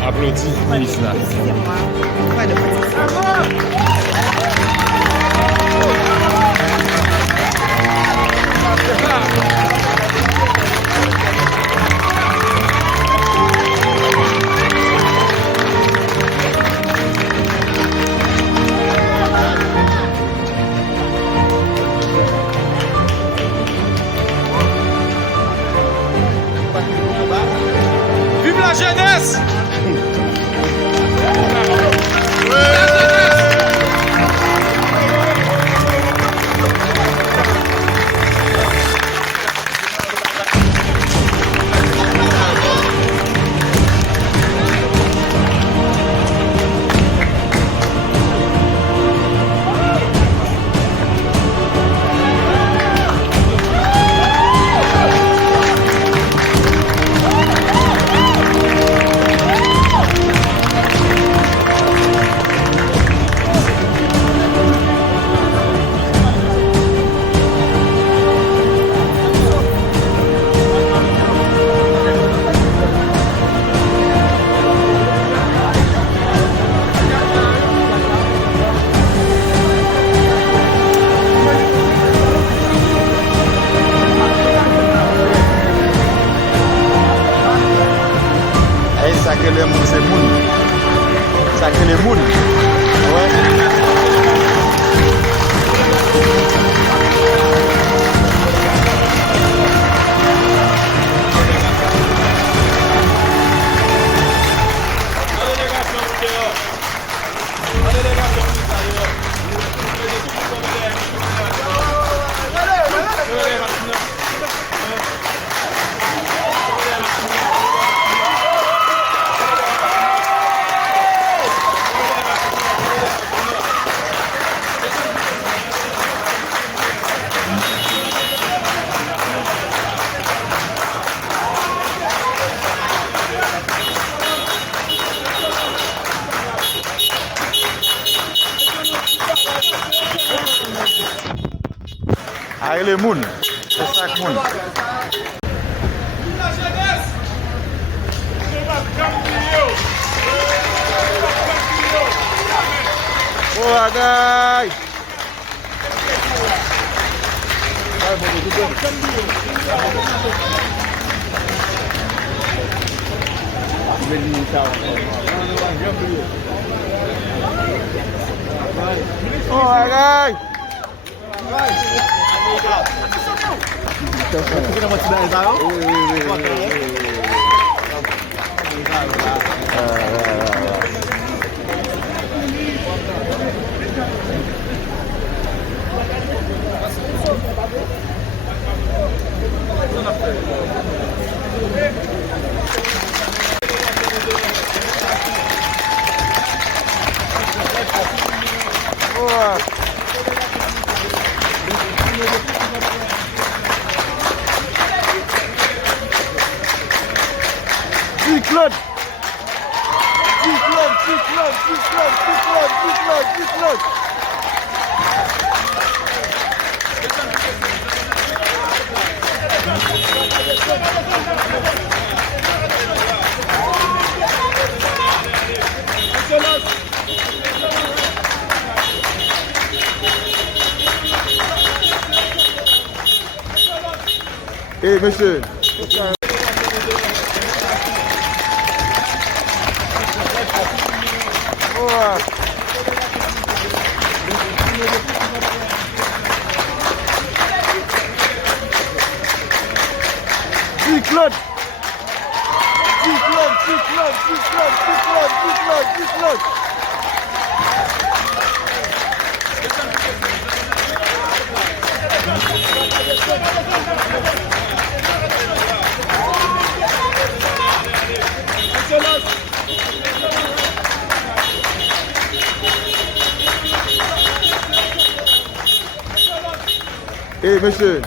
Applaudis, Mélissa. Excusez-moi. Pas de petit. Vive la jeunesse! Ça que les moun, c'est moun. Ça que les moun. Ouais. Allez les moun, c'est ça que moun. Oh bagay. Oh bagay. Kita mau sudah tahu? Cyclone! Cyclone, cyclone, cyclone, cyclone, cyclone, cyclone! Eh, monsieur! Cyclone! Cyclone, cyclone, cyclone, cyclone, cyclone, cyclone! Eh, monsieur!